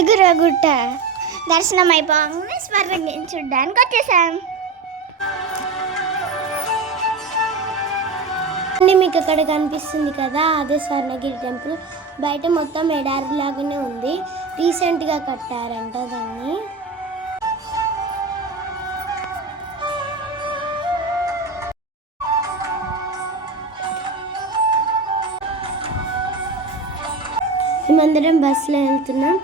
యాదగిరిగుట్ట దర్శనం అయిపోగానే స్వర్ణగిరి చూడ్డానికి వచ్చేసాం. మీకు అక్కడ కనిపిస్తుంది కదా, అదే స్వర్ణగిరి టెంపుల్. బయట మొత్తం ఎడారి లాగానే ఉంది, రీసెంట్గా కట్టారంట దాన్ని. మేమందరం బస్సులో వెళ్తున్నాం.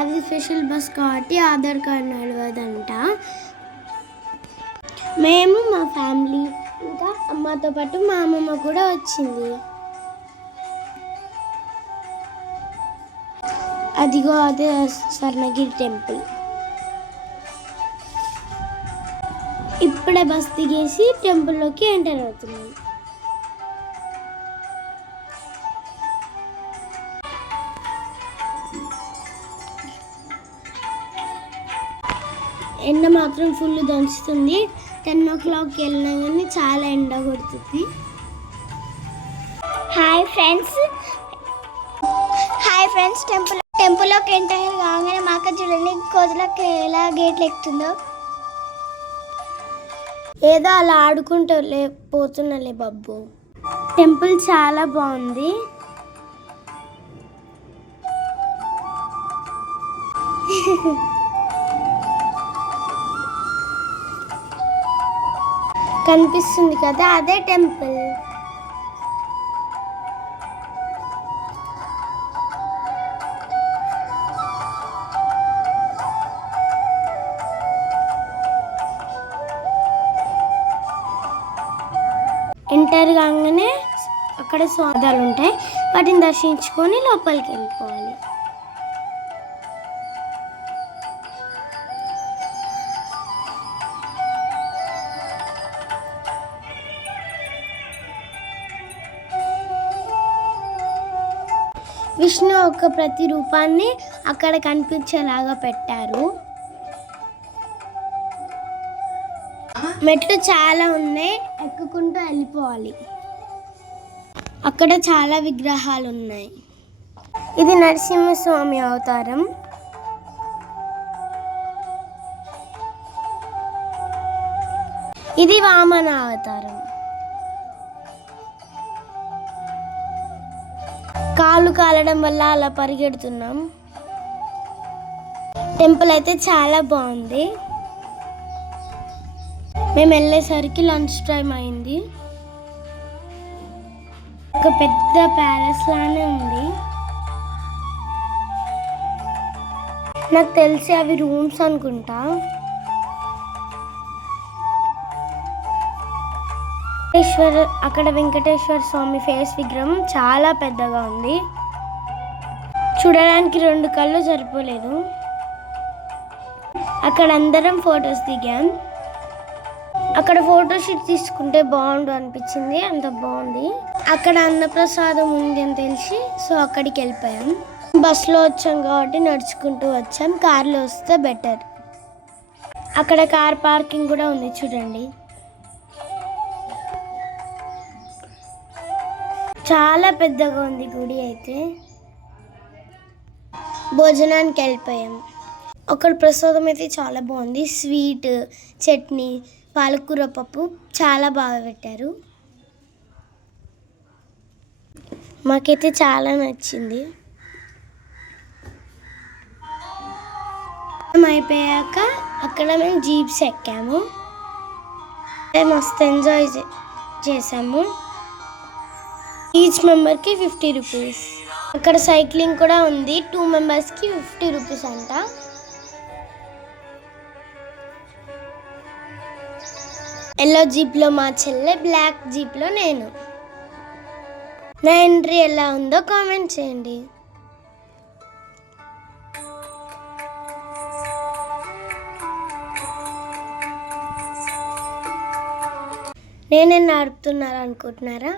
అది స్పెషల్ బస్ కాబట్టి ఆధార్ కార్డు నడవదంట. మేము, మా ఫ్యామిలీ, ఇంకా అమ్మతో పాటు మా అమ్మమ్మ కూడా వచ్చింది. అదిగో అదే స్వర్ణగిరి టెంపుల్. ఇప్పుడే బస్ దిగేసి టెంపుల్లోకి ఎంటర్ అవుతున్నాం. ఎండ మాత్రం ఫుల్ దంచుతుంది. 10 o'clock వెళ్ళినా కానీ చాలా ఎండ కొడుతుంది. హాయ్ ఫ్రెండ్స్, టెంపుల్లోకి ఎంటర్ కాగానే మాకు చూడండి కోతులకి ఎలా గేట్లు ఎక్కుతుందో. ఏదో అలా ఆడుకుంటూ పోతున్నలే బబ్బు. టెంపుల్ చాలా బాగుంది. కనిపిస్తుంది కదా, అదే టెంపుల్. ఎంటర్ కాగానే అక్కడ సోదాలు ఉంటాయి, వాటిని దర్శించుకొని లోపలికి వెళ్ళిపోవాలి. విష్ణు ఒక ప్రతిరూపాన్ని అక్కడ కనిపించేలాగా పెట్టారు. మెట్లు చాలా ఉన్నాయి, ఎక్కుకుంటూ వెళ్ళిపోవాలి. అక్కడ చాలా విగ్రహాలు ఉన్నాయి. ఇది నరసింహస్వామి అవతారం. ఇది వామన అవతారం. కాళ్ళు కాలడం వల్ల అలా పరిగెడుతున్నాం. టెంపుల్ అయితే చాలా బాగుంది. మేము వెళ్ళేసరికి లంచ్ టైం అయింది. ఒక పెద్ద ప్యాలెస్ లానే ఉంది. నాకు తెలిసి అవి రూమ్స్ అనుకుంటా. అక్కడ వెంకటేశ్వర స్వామి ఫేస్ విగ్రహం చాలా పెద్దగా ఉంది. చూడడానికి 2 కళ్ళు సరిపోలేదు. అక్కడ అందరం ఫొటోస్ దిగాం. అక్కడ ఫోటోషూట్ తీసుకుంటే బాగుండు అనిపించింది, అంత బాగుంది. అక్కడ అన్నప్రసాదం ఉంది అని తెలిసి అక్కడికి వెళ్ళిపోయాం. బస్సులో వచ్చాం కాబట్టి నడుచుకుంటూ వచ్చాం. కార్లో వస్తే బెటర్. అక్కడ కార్ పార్కింగ్ కూడా ఉంది చూడండి. చాలా పెద్దగా ఉంది గుడి అయితే. భోజనానికి వెళ్ళిపోయాం. ఒకటి ప్రసాదం అయితే చాలా బాగుంది. స్వీట్, చట్నీ, పాలకూర పప్పు చాలా బాగా పెట్టారు. మాకైతే చాలా నచ్చింది. అయిపోయాక అక్కడ మేము జీప్స్ ఎక్కాము. మస్తు ఎంజాయ్ చేసాము. ఈచ్ మెంబర్కి 50 రూపీస్. అక్కడ సైక్లింగ్ కూడా ఉంది. 2 మెంబర్స్కి 50 రూపీస్ అంట. ఎల్లో జీప్లో మా చెల్లె, బ్లాక్ జీప్లో నేను. నా ఎంట్రీ ఎలా ఉందో కామెంట్ చేయండి. నేనే నడుపుతున్నారు అనుకుంటున్నారా?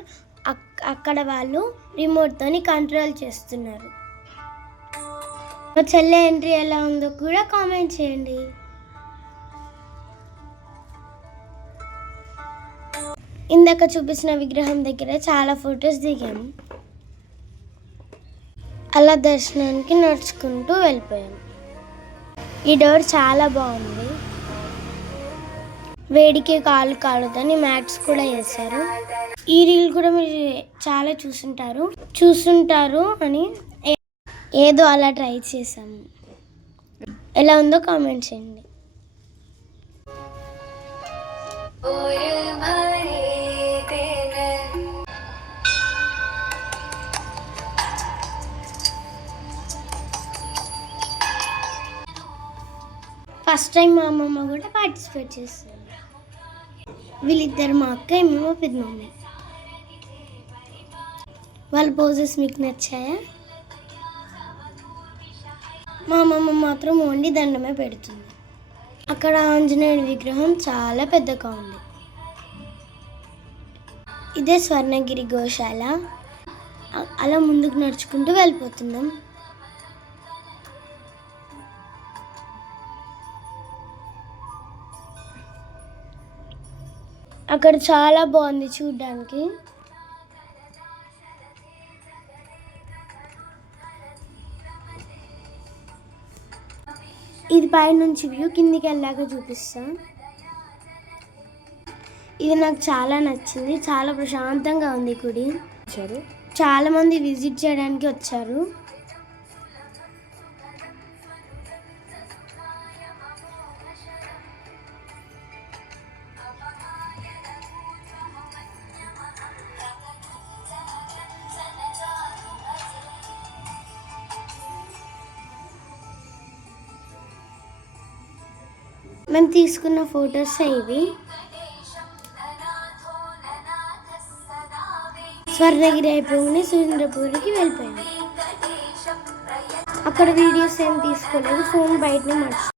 అక్కడ వాళ్ళు రిమోట్తోని కంట్రోల్ చేస్తున్నారు. మా చెల్లె ఎంట్రీ ఎలా ఉందో కూడా కామెంట్ చేయండి. ఇందాక చూపించిన విగ్రహం దగ్గర చాలా ఫొటోస్ దిగాము. అలా దర్శనానికి నడుచుకుంటూ వెళ్ళిపోయాం. ఈ డోర్ చాలా బాగుంది. వేడికి కాలు కాలుదని మ్యాట్స్ కూడా వేశారు. ఈ రీల్ కూడా మీరు చాలా చూసుంటారు అని ఏదో అలా ట్రై చేసాము. ఎలా ఉందో కామెంట్ చేయండి. ఫస్ట్ టైం మా అమ్మమ్మ కూడా పార్టిసిపేట్ చేస్తుంది. వీళ్ళిద్దరు మా అక్క, ఏమేమో పెద్ద మమ్మీ. వాళ్ళ పోజెస్ మీకు నచ్చాయా? మా అమ్మమ్మ మాత్రం ఓన్లీ దండమే పెడుతుంది. అక్కడ ఆంజనేయుడి విగ్రహం చాలా పెద్దగా ఉంది. ఇదే స్వర్ణగిరి గోశాల. అలా ముందుకు నడుచుకుంటూ వెళ్ళిపోతున్నాం. అక్కడ చాలా బాగుంది చూడ్డానికి. ఇది పైనుంచి వ్యూ, కిందికి వెళ్ళాక చూపిస్తా. ఇది నాకు చాలా నచ్చింది. చాలా ప్రశాంతంగా ఉంది గుడి. చాలా మంది విజిట్ చేయడానికి వచ్చారు. మేము తీసుకున్న ఫొటోస్ ఇవి. స్వర్ణగిరి అయిపోయి సురేంద్రపూర్కి వెళ్ళిపోయాము. అక్కడ వీడియోస్ ఏం తీసుకోలేదు, ఫోన్ బయటనే మర్చిపోయాను.